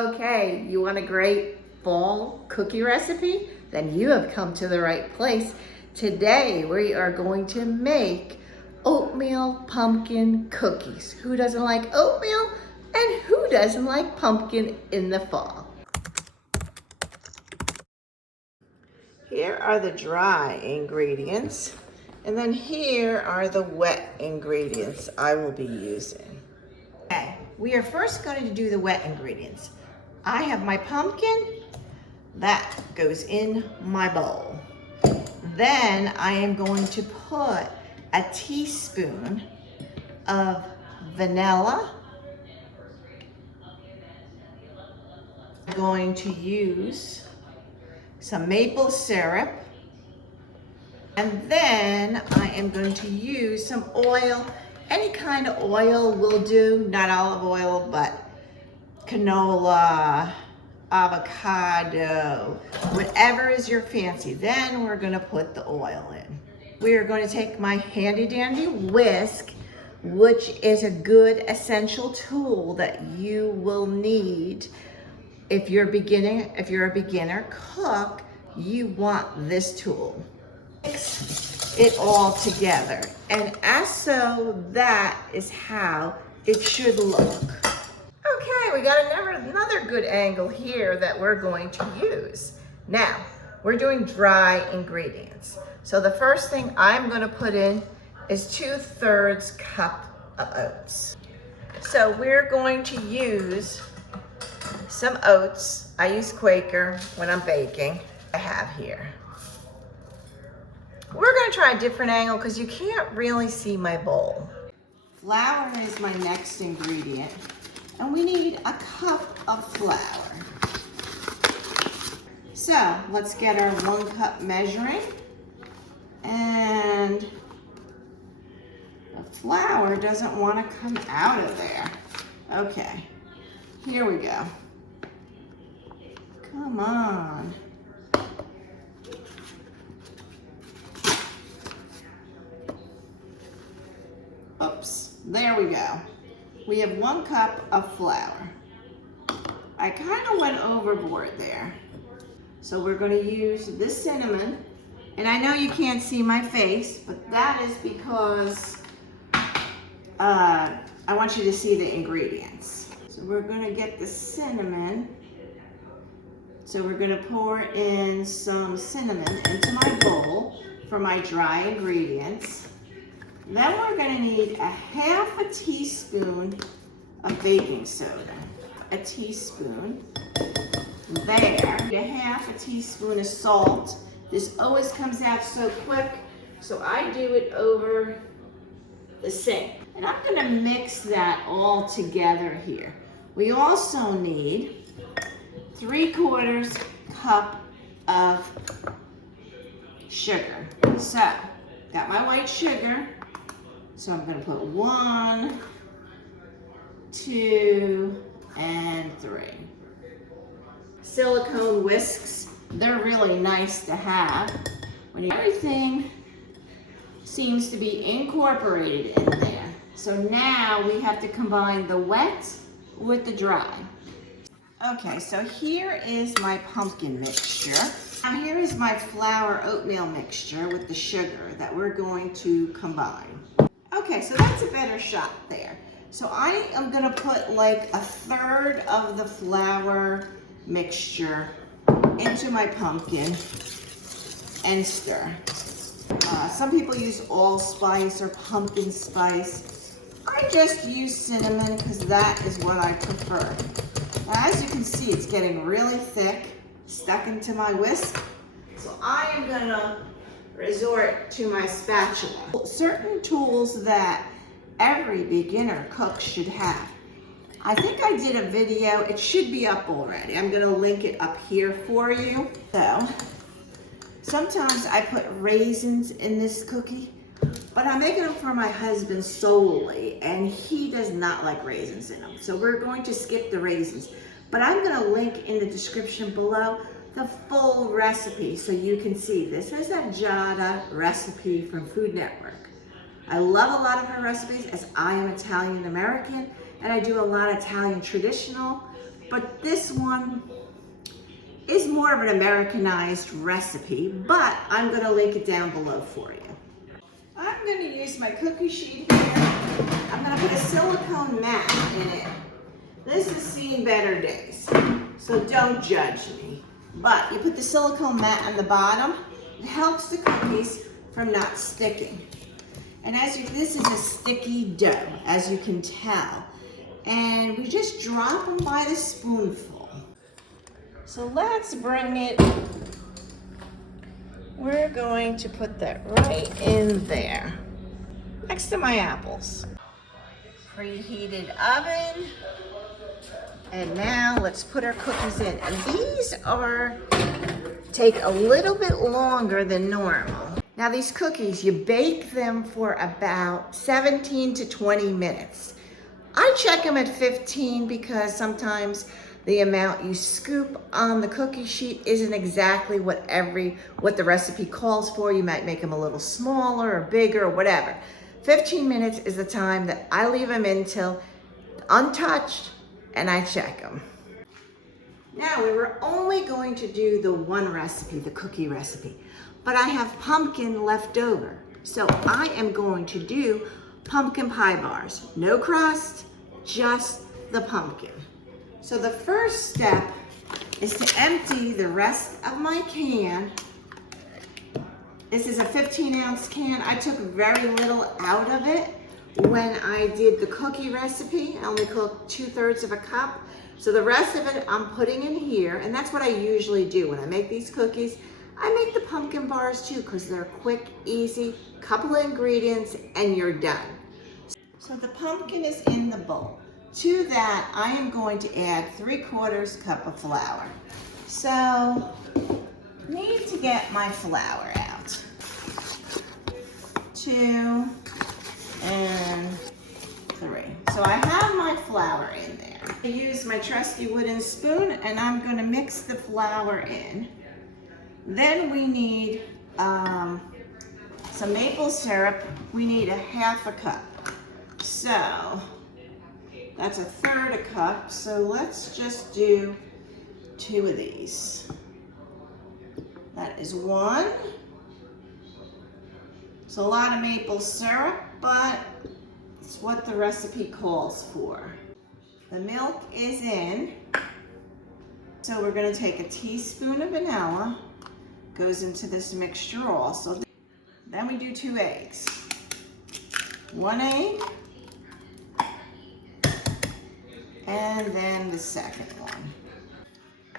Okay, you want a great fall cookie recipe? Then you have come to the right place. Today we are going to make oatmeal pumpkin cookies. Who doesn't like oatmeal? And who doesn't like pumpkin in the fall? Here are the dry ingredients. And then here are the wet ingredients I will be using. Okay, we are first going to do the wet ingredients. I have my pumpkin, that goes in my bowl. Then I am going to put a teaspoon of vanilla. I'm going to use some maple syrup. And then I am going to use some oil. Any kind of oil will do, not olive oil, but canola, avocado, whatever is your fancy. Then we're gonna put the oil in. We are going to take my handy dandy whisk, which is a good essential tool that you will need if you're a beginner cook, you want this tool. Mix it all together, and that is how it should look. Okay, we got another good angle here that we're going to use. Now, we're doing dry ingredients. So the first thing I'm going to put in is 2/3 cup of oats. So we're going to use some oats. I use Quaker when I'm baking. I have here. We're going to try a different angle because you can't really see my bowl. Flour is my next ingredient. And we need a cup of flour. So let's get our 1 cup measuring. And the flour doesn't want to come out of there. Okay, here we go. Come on. Oops, there we go. We have 1 cup of flour. I kind of went overboard there. So we're going to use this cinnamon. And I know you can't see my face, but that is because I want you to see the ingredients. So we're going to get the cinnamon. So we're going to pour in some cinnamon into my bowl for my dry ingredients. Then we're going to need a 1/2 teaspoon of baking soda. A teaspoon. There. 1/2 teaspoon of salt. This always comes out so quick, so I do it over the sink. And I'm going to mix that all together here. We also need 3/4 cup of sugar. So, got my white sugar. So I'm going to put 1, 2, and 3. Silicone whisks, they're really nice to have. Everything seems to be incorporated in there. So now we have to combine the wet with the dry. Okay, so here is my pumpkin mixture. Now here is my flour oatmeal mixture with the sugar that we're going to combine. Okay, so that's a better shot there. So I am going to put like 1/3 of the flour mixture into my pumpkin and stir. Some people use allspice or pumpkin spice. I just use cinnamon because that is what I prefer. Now, as you can see, it's getting really thick, stuck into my whisk. So I am going to resort to my spatula. Certain tools that every beginner cook should have. I think I did a video, it should be up already. I'm gonna link it up here for you. So, sometimes I put raisins in this cookie, but I'm making them for my husband solely, and he does not like raisins in them. So we're going to skip the raisins. But I'm gonna link in the description below the full recipe so you can see. This is a Giada recipe from Food Network. I love a lot of her recipes as I am Italian American and I do a lot of Italian traditional, but this one is more of an Americanized recipe, but I'm gonna link it down below for you. I'm gonna use my cookie sheet here. I'm gonna put a silicone mat in it. This has seen better days, so don't judge me. But you put the silicone mat on the bottom, it helps the cookies from not sticking. And this is a sticky dough, as you can tell. And we just drop them by the spoonful. So let's bring it, we're going to put that right in there, next to my apples. Preheated oven. And now let's put our cookies in. And these take a little bit longer than normal. Now these cookies, you bake them for about 17 to 20 minutes. I check them at 15 because sometimes the amount you scoop on the cookie sheet isn't exactly what the recipe calls for. You might make them a little smaller or bigger or whatever. 15 minutes is the time that I leave them until untouched, and I check them. Now we were only going to do the one recipe, the cookie recipe, but I have pumpkin left over. So I am going to do pumpkin pie bars. No crust, just the pumpkin. So the first step is to empty the rest of my can. This is a 15-ounce can. I took very little out of it when I did the cookie recipe. I only cooked 2/3 of a cup. So the rest of it I'm putting in here, and that's what I usually do when I make these cookies. I make the pumpkin bars too because they're quick, easy, couple of ingredients, and you're done. So the pumpkin is in the bowl. To that, I am going to add 3/4 cup of flour. So, need to get my flour out. 2 and 3. So I have my flour in there. I use my trusty wooden spoon and I'm going to mix the flour in. Then we need some maple syrup. We need 1/2 cup. So that's 1/3 cup. So let's just do 2 of these. That is 1. It's a lot of maple syrup, but it's what the recipe calls for. The milk is in. So we're going to take a teaspoon of vanilla. Goes into this mixture also. Then we do 2 eggs. 1 egg. And then the second one.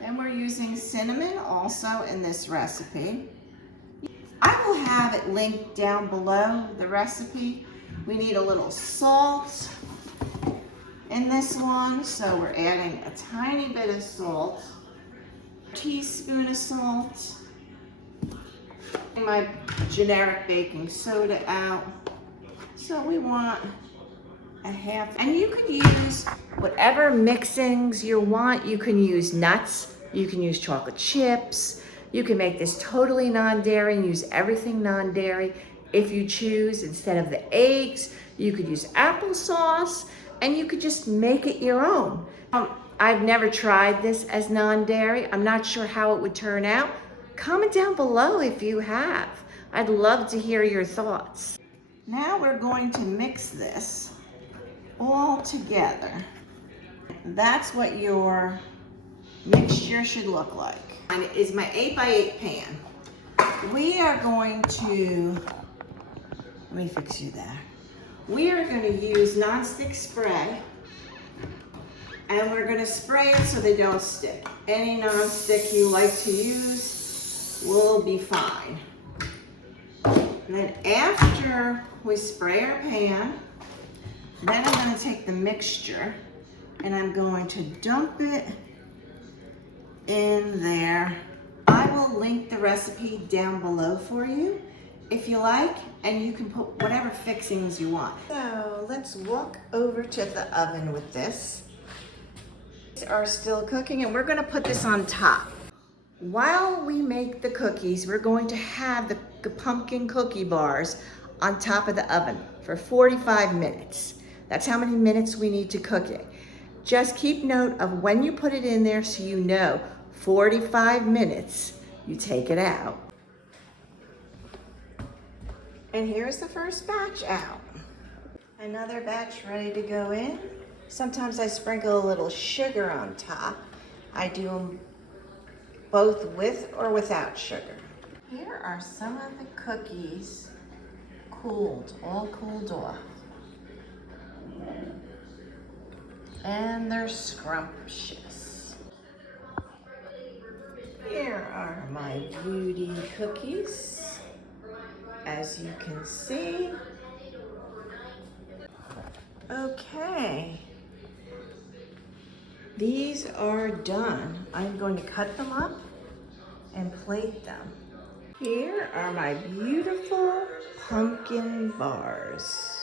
Then we're using cinnamon also in this recipe. I will have it linked down below the recipe. We need a little salt in this one, so we're adding a tiny bit of salt. A teaspoon of salt. My generic baking soda out. So we want 1/2. And you could use whatever mixings you want. You can use nuts. You can use chocolate chips. You can make this totally non-dairy and use everything non-dairy if you choose. Instead of the eggs, you could use applesauce and you could just make it your own. I've never tried this as non-dairy. I'm not sure how it would turn out. Comment down below if you have. I'd love to hear your thoughts. Now we're going to mix this all together. That's what your mixture should look like. And it is my 8x8 pan. We are going to, let me fix you there. We are going to use nonstick spray, and we're going to spray it so they don't stick. Any nonstick you like to use will be fine. And then after we spray our pan, then I'm going to take the mixture and I'm going to dump it in there. I will link the recipe down below for you if you like, and you can put whatever fixings you want. So let's walk over to the oven with this. These are still cooking and we're going to put this on top. While we make the cookies, we're going to have the pumpkin cookie bars on top of the oven for 45 minutes. That's how many minutes we need to cook it. Just keep note of when you put it in there so you know 45 minutes, you take it out. And here's the first batch out. Another batch ready to go in. Sometimes I sprinkle a little sugar on top. I do them both with or without sugar. Here are some of the cookies cooled, all cooled off. And they're scrumptious. Here are my beauty cookies. As you can see. Okay. These are done. I'm going to cut them up and plate them. Here are my beautiful pumpkin bars.